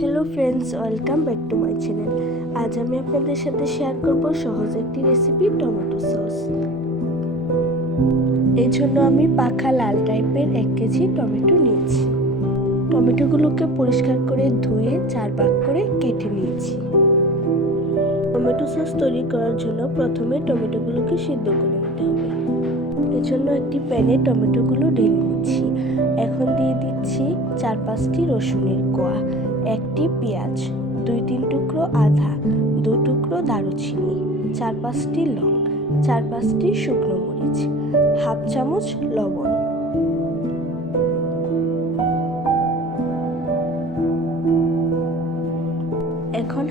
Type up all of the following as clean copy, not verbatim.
Hello friends, welcome back to my channel. আজ আমি আপনাদের সাথে শেয়ার করব সহজ একটি রেসিপি, টমেটো সস। এই জন্য আমি পাকা লাল টাইপের 1 কেজি টমেটো নিয়েছি। টমেটোগুলোকে পরিষ্কার করে ধুয়ে 4 ভাগ করে কেটে নিয়েছি। টমেটো সস তৈরি করার জন্য প্রথমে টমেটোগুলোকে সিদ্ধ করে নিতে হবে। এর জন্য একটি প্যানে টমেটোগুলো ঢেলে নিচ্ছি। এখন দিয়ে দিচ্ছি 4-5টি রসুনের কোয়া, 1টি পেঁয়াজ, 2-3 টুকরো আদা, 2 টুকরো দারুচিনি, 4-5টি লং, 4-5টি শুকনো মরিচ, হাফ চামচ লবণ। এখন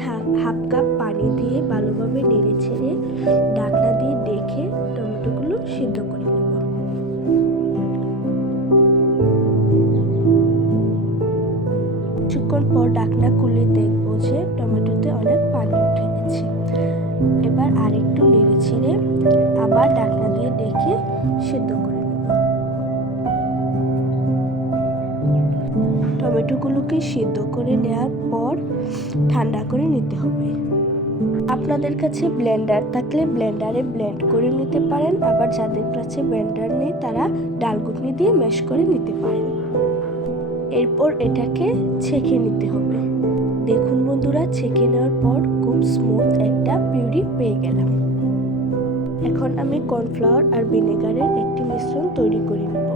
হাফ কাপ পানি দিয়ে ভালোভাবে নেড়ে ছেড়ে ঢাকনা দিয়ে ঢেকে টমেটোগুলো সিদ্ধ করে নেব। কিছুক্ষণ পর ঢাকনা খুলে দেখব যে টমেটোতে অনেক পানি উঠে গেছে। এবার আরেকটু নেড়ে ছেড়ে আবার ঢাকনা দিয়ে ঢেকে সিদ্ধ করে নেব। টমেটোগুলোকে সিদ্ধ করে নেওয়ার পর ঠান্ডা করে নিতে হবে। আপনাদের কাছে ব্লেন্ডার থাকলে ব্লেন্ডারে ব্লেন্ড করে নিতে পারেন, আবার যাদের কাছে ব্লেন্ডার নেই তারা ডালঘুটনি দিয়ে ম্যাশ করে নিতে পারেন। এরপর এটাকে ছেঁকে নিতে হবে। দেখুন বন্ধুরা, ছেঁকে নেওয়ার পর খুব স্মুথ একটা পিউরি পেয়ে গেলাম। এখন আমি কর্নফ্লাওয়ার আর ভিনেগারের একটি মিশ্রণ তৈরি করে নেব।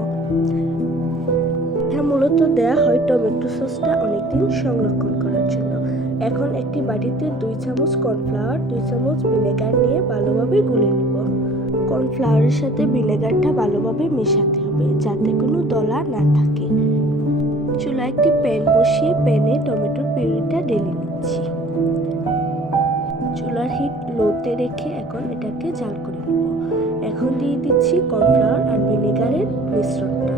এটা মূলত দেয়া হয় টমেটো সসটা অনেকদিন সংরক্ষণ করার জন্য। এখন একটি বাটিতে 2 চামচ কর্নফ্লাওয়ার, 2 চামচ ভিনেগার নিয়ে ভালোভাবে গুলে নেব। কর্নফ্লাওয়ারের সাথে ভিনেগারটা ভালোভাবে মেশাতে হবে যাতে কোনো দলা না থাকে। চুলায় একটি প্যান বসিয়ে প্যানে টমেটোর পিউরিটা ঢেলে নিচ্ছি। চুলার হিট লোতে রেখে এখন এটাকে জাল করে নেব। এখন দিয়ে দিচ্ছি কর্নফ্লাওয়ার আর ভিনেগারের মিশ্রণটা।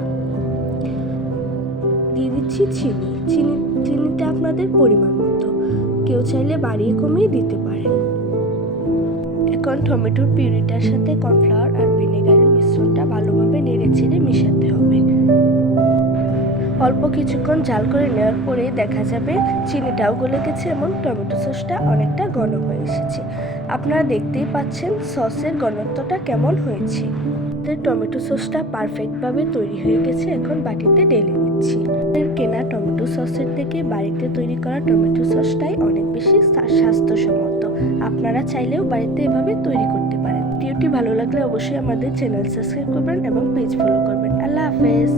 দিয়ে দিচ্ছি চিনিটা আপনাদের পরিমাণ মতো, কেউ চাইলে বাড়িয়ে কমিয়ে দিতে পারেন। এখন টমেটোর পিউরিটার সাথে কর্নফ্লাওয়ার আর ভিনেগারের মিশ্রণটা ভালোভাবে নেড়ে ছেড়ে মেশাতে হবে। অল্প কিছুক্ষণ জাল করে নেওয়ার পরে দেখা যাবে চিনিটাও গলে গেছে এবং টমেটো সসটা অনেকটা ঘন হয়ে এসেছে। আপনারা দেখতেই পাচ্ছেন সসের ঘনত্বটা কেমন হয়েছে। টমেটো সসটা পারফেক্টভাবে তৈরি হয়ে গেছে। এখন বাটিতে ঢেলে নিচ্ছি। কেনা টমেটো সসের থেকে বাড়িতে তৈরি করা টমেটো সসটাই অনেক বেশি স্বাস্থ্যসম্মত। আপনারা চাইলেও বাড়িতে এভাবে তৈরি করতে পারেন। ভিডিওটি ভালো লাগলে অবশ্যই আমাদের চ্যানেল সাবস্ক্রাইব করবেন এবং পেজ ফলো করবেন। আল্লাহ হাফেজ।